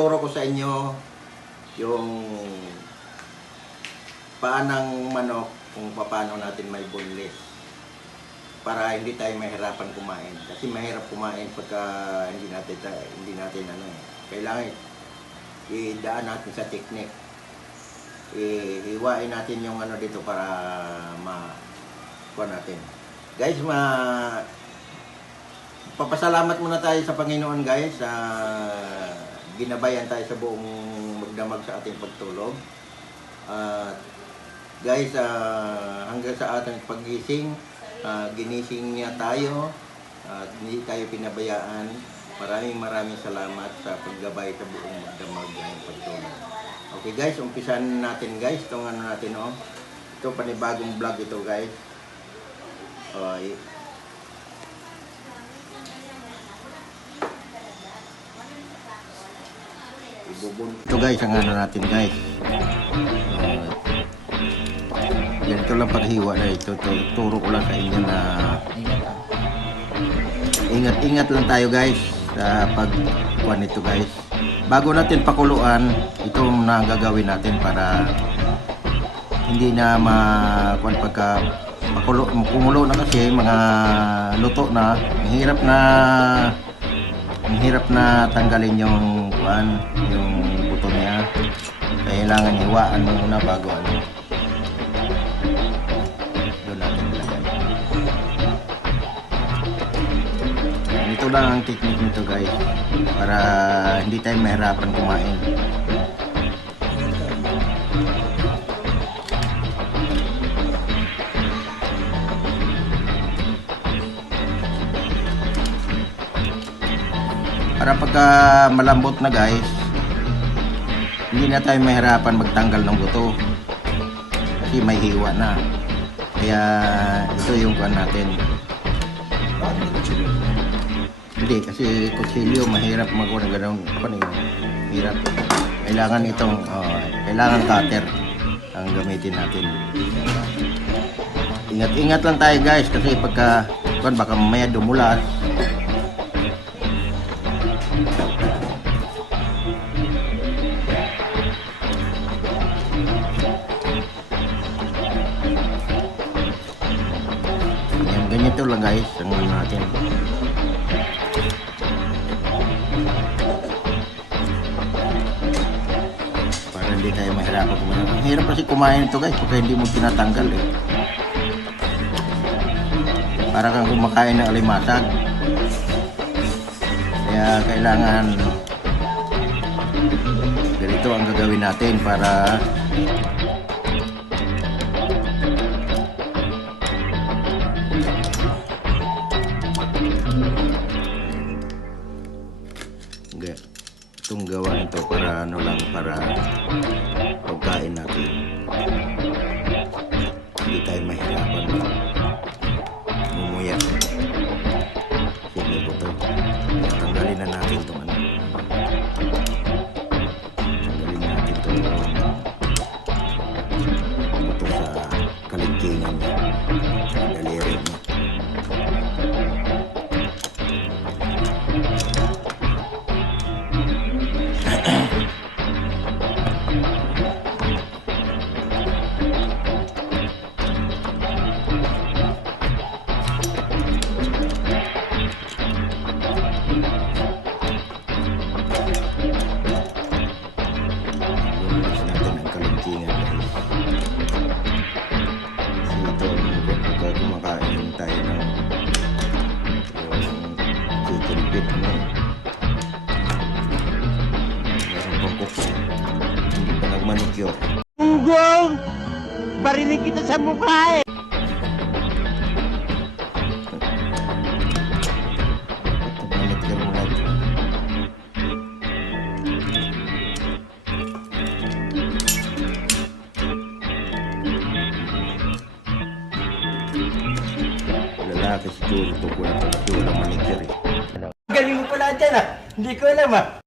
ituturo ko sa inyo yung paanang manok kung paano natin may boneless para hindi tayo mahirapan kumain. Kasi mahirap kumain pagka hindi natin hindi natin ano eh. kailangan idaan natin sa technique. I- iwain natin yung ano dito para ma kuha natin. Guys ma papasalamat muna tayo sa Panginoon guys sa ginabayan tayo sa buong magdamag sa ating pagtulog. At guys ah, hanggang sa ating paggising ah, ginising niya tayo at hindi tayo pinabayaan. Maraming maraming salamat sa paggabay sa buong magdamag ng pagtulog. Okay guys umpisan natin guys. Itong ano natin oh. Ito panibagong vlog ito guys. Okay ito guys ang ano natin guys Uh, ganito lang paghiwa na ito. Tu- Turo ko lang sa inyo na ingat-ingat lang tayo guys sa pagkuha nito guys. Bago natin pakuluan, ito na gagawin natin para hindi na makuan pagka makulo, kumulo na kasi mga luto na mahirap na mahirap na tanggalin yung kuan yung buto niya. Kailangan hiwaan mo muna bago ano. Doon natin ilagay. Ito lang ang technique nito guys. Para hindi tayo mahirapan kumain para pagka malambot na guys hindi na tayo mahirapan magtanggal ng buto. Kasi may hiwa na. Kaya ito yung kuan natin. Hindi kasi kutsilyo mahirap magawa ng ganun. Ano yun. Hirap. Kailangan itong oh, kailangan cutter ang gamitin natin. Ingat-ingat lang tayo guys kasi pagka baka mamaya dumulas Yan, ganito lang guys ang ano natin. Para hindi tayo mahirapan kumain. Ang kasi kumain ito guys pagka hindi mo tinatanggal eh. Para kang kumakain ng alimasag. Kaya kailangan ganito ang gagawin natin para Ga, itong gawa nito para ano lang para pagkain natin. Hindi tayo mahirapan mag Barinig kita sa mukha eh! Nagmanicure mo natin. Lalaki siguro ito ko na ito walang manicure eh. Galing mo pala dyan ah! Hindi ko alam ah!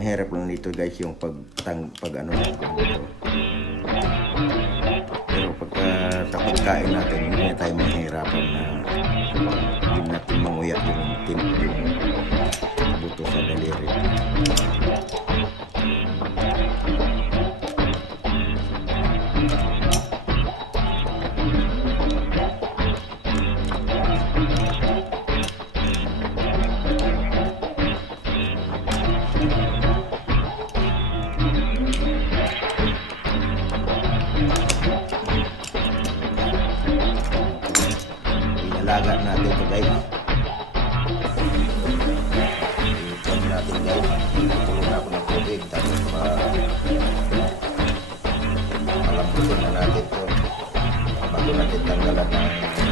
Mahirap lang dito guys yung pag pag ano dito. Pero pagka sa pagkain natin hindi na tayo mahirapan na hindi natin manguya yung yung buto sa daliri. Inalaga natin ito guys. Ito natin guys. Tulog na ako ng tubig. Tapos pa palambutin na natin ito. Bago natin tanggalan ng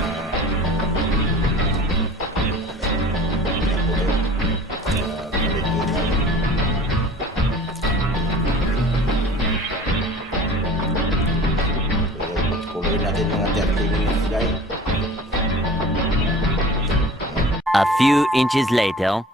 few inches later.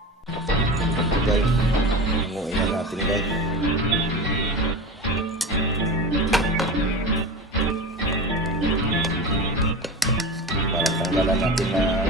Para tanggalan natin na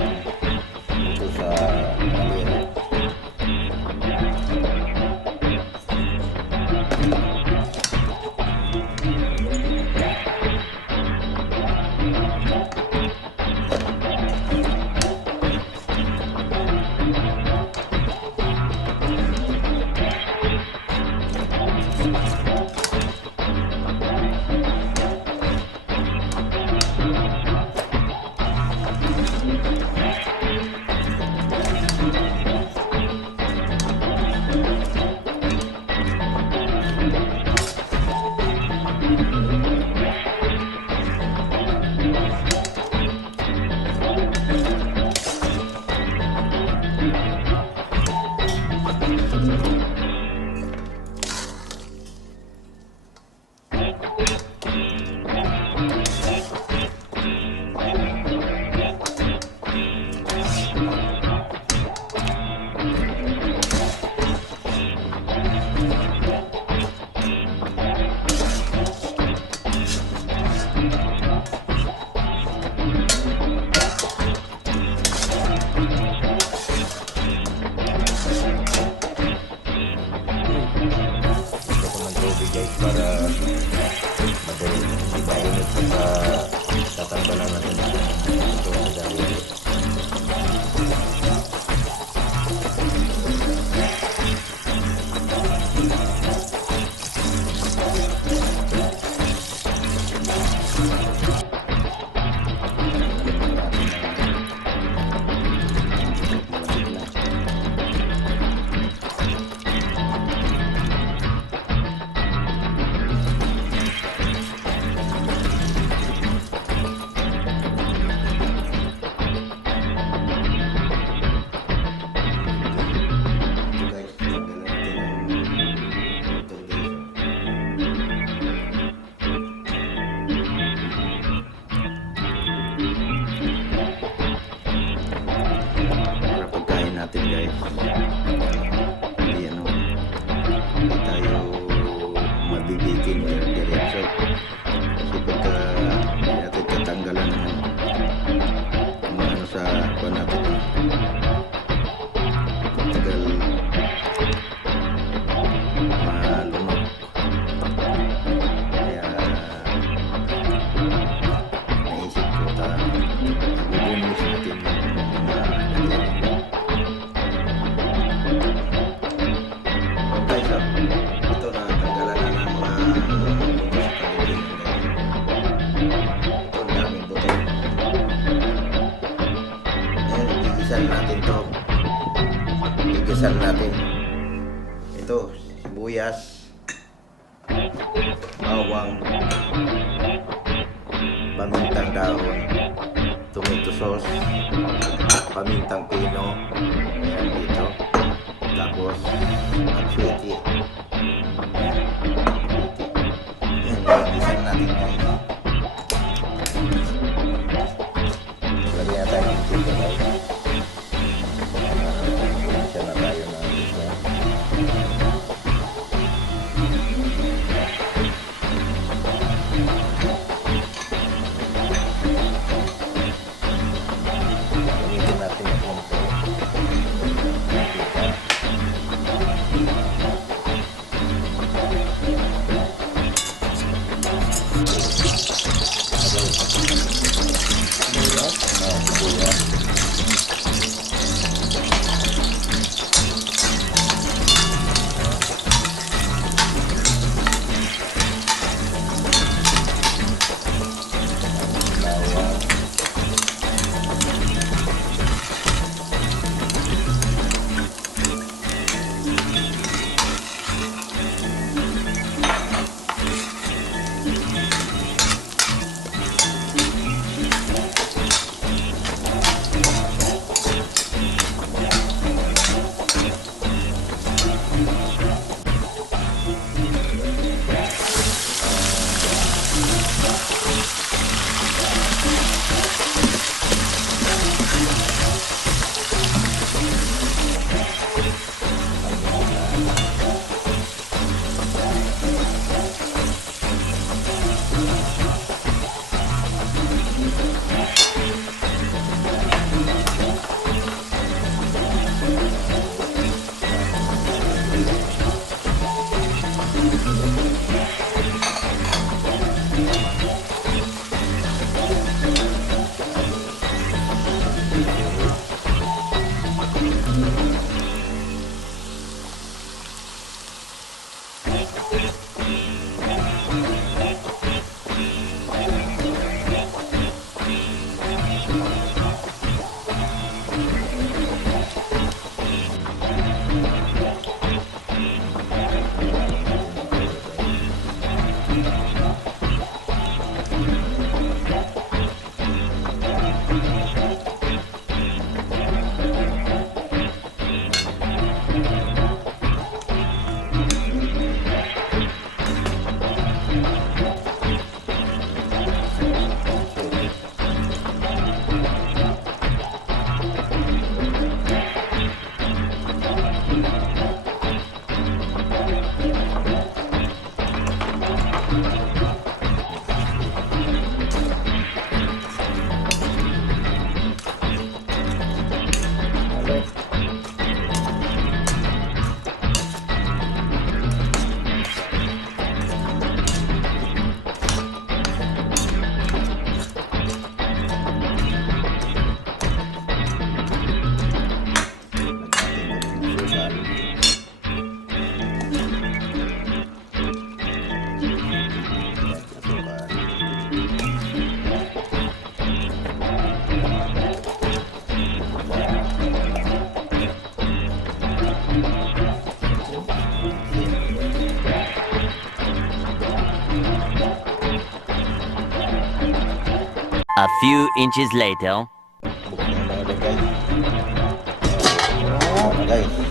A few inches later. Guys.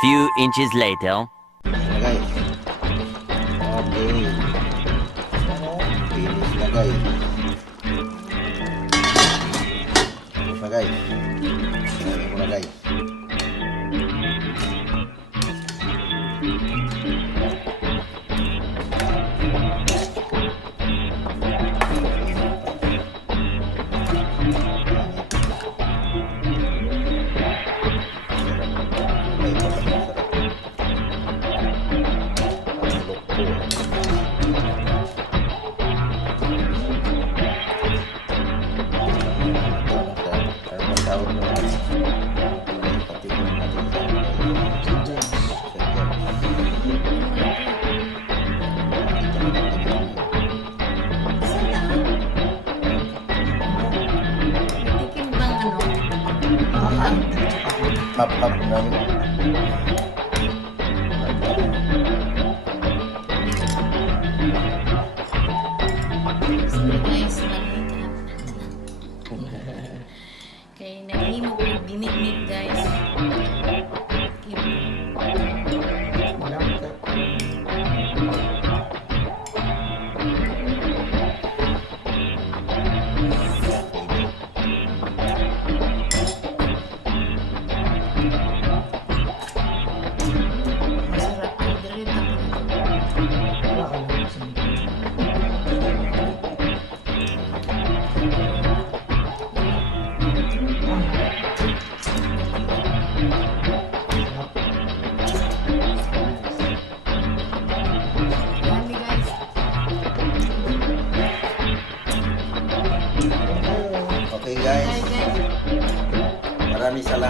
Few inches later.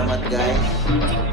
Salamat guys.